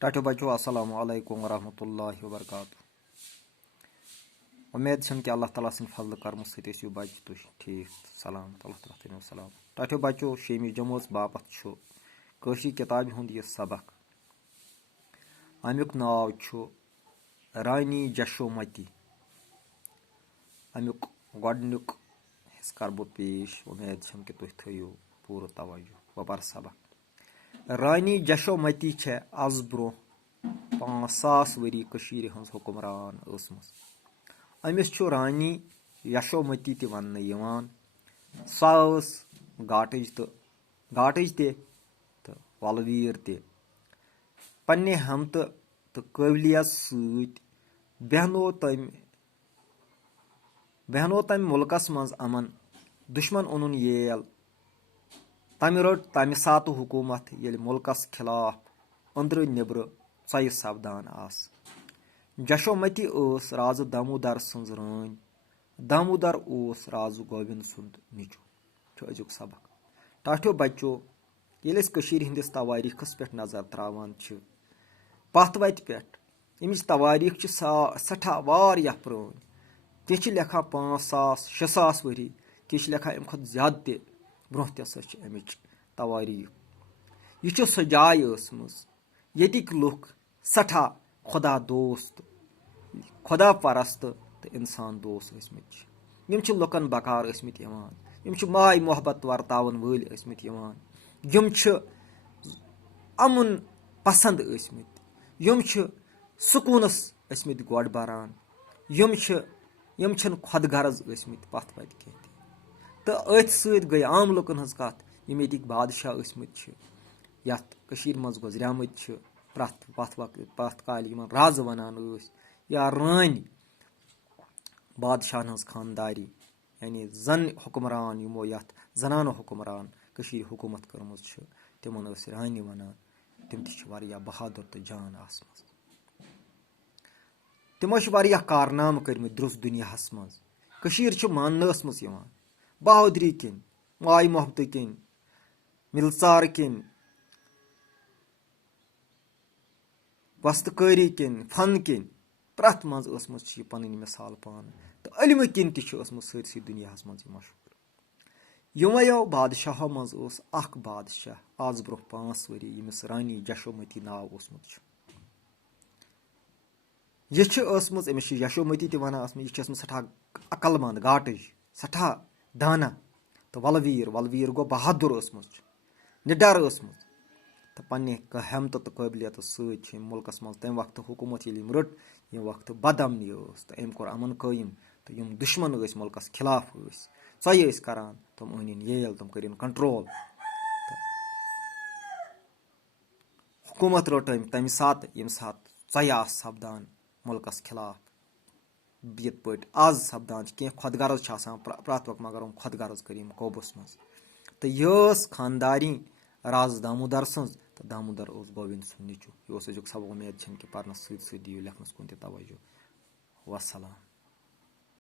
टाटो बच्चों अस्सलाम वालेकुम वरहमतुल्लाहि वबरकातुहू। उम्मीद छम कि अल्लाह ताला सन्द फजल कर्म सत ٲسِو बच्चे तुह ठीक सलाम अल्लाह ताला थैनो सलाम। टाटो बच्चों शेमी जमोच बापत छु कशी किताब हुंद यह सबक। अमुक नाव छु रानी जशोमती। अमुक गोडनुक हिस्स कर बह पेश। उम्मीद छम कि तुह थयो पूरा तवज्जो बह पर सबक। रानी जशोमती छे आज ब्रोह 5,000 वरी कशीर हंस हुक्मरान ٲसमٕژ। अमिस छु रानी यशोमती ते वन्नऽ यिवान। सो ٲस घाटज ते वलवीर ते। पन्ने हमत तो काबिलियत सۭtۍ बेहनो तम मुल्कस मज अमन। दुश्मन ओनुन येल। तमि रट तमि सात हुकूमत येल मुल्कस खिलाफ अंदर निबर चयि सपदान आस। जशोमती ٲस राज दामोदर सन्ज रٲنۍ। दामोदर ओस राज गोविंद सुंद निचु। अजुक सबक। टाठियो बच्चों येल अस कशीर हिंदिस तवारीखस पे नजर त्रावान छ पथ वत पे अमिच तवारीख छ सठा वारिया पुरान। ते छ लेखा 5,000 6,000 वरी ते छ लेखा अम खुद ज्यादा ते ब्रोह ते छ अमिच तवारीख। यह छ सो जाय ٲसमٕژ येतिक लुक सठा खुदा दोस्त खुदा परस्त तो इंसान दोस्त ٲसमٕتۍ छ। यम छ लुकन बकार ٲसमٕتۍ यवान। यम छ माय मोहब्बत वर्तावन वٲलۍ ٲसमٕتۍ यवान। यम छ अमुन पसंद ٲसमٕتۍ। यम छ सुकूनस ٲसमٕتۍ गोड बरान। यम छन खुद गर्ज ٲसमٕتۍ पथ वत कह तो अथ सۭtۍ गई आम लुकन हज कथ यम येतिक बादशाह ٲसमٕتۍ छ यथ कशीर मज गुजरियामٕتۍ छ पथ काल यमन राज वनान ٲسۍ या रٲنۍ बादशाहन हज खानदारी यानी जन हुक्मरान यमो यथ जनानो हुक्मरान कशीर हुकूमत कर्मज छ तिमन ٲسۍ रानी वनान। तिम ति छ वारिया बहादुर तो जान आसमज। तिमो छ वारिया कारनाम कर्मति द्रुस दुनियाहस मज। कशीर छ माननऽ ٲसमٕژ यवान बहादुरी किन माय मोहब्बत किन मिलचार किन वस्तकारी किन फन किन प्रथ मज ٲसमٕژ छ पन्नि मिसाल पान तो इल्म किन ति छ ٲसमٕژ सٲरसी दुनियाहस मज मशहूर। यमयो बादशाहो मज ٲस अख बादशाह आज ब्रोह 5 वरी यमिस रानी जशोमती नाव ऊसमुत छ। यह छ ٲसमٕژ अमिस छ यशोमती ते वनान ٲसमٕژ। यह छ ٲसमٕژ सठा अकलमंद घाटज सठा दाना तो वलवीर गो बहादुर ٲसमٕژ छ निडर ٲसमٕژ तो पन्ने हिम्मत तो काबिलियत सۭtۍ छ मुल्कस मज तम वक्त हुकूमत ये रट यम वक्त बदअमनी ٲस तो अम कोर अमन कायम तो यम दुश्मन ٲसۍ मुल्कस खिलाफ ٲसۍ चयि ٲसۍ करान तम अनिन येल तम करिन कंट्रोल हुकूमत रट तमि सात यम सात चयि आस सपदान मुल्कस खिलाफ यित पट आज सपदान कह खुदगर्ज प्रथ वक्त मगर खुदगर्ज कर कौबस मज तो यह खानदारी राज दामोदर सन्ज तो दामोदर गोविंद सुंद निचु। यह अजुक सबक। उम्मीद छम कि पर्नस सۭtۍ दियो लेखनस कुन तवज्जो। वसलाम।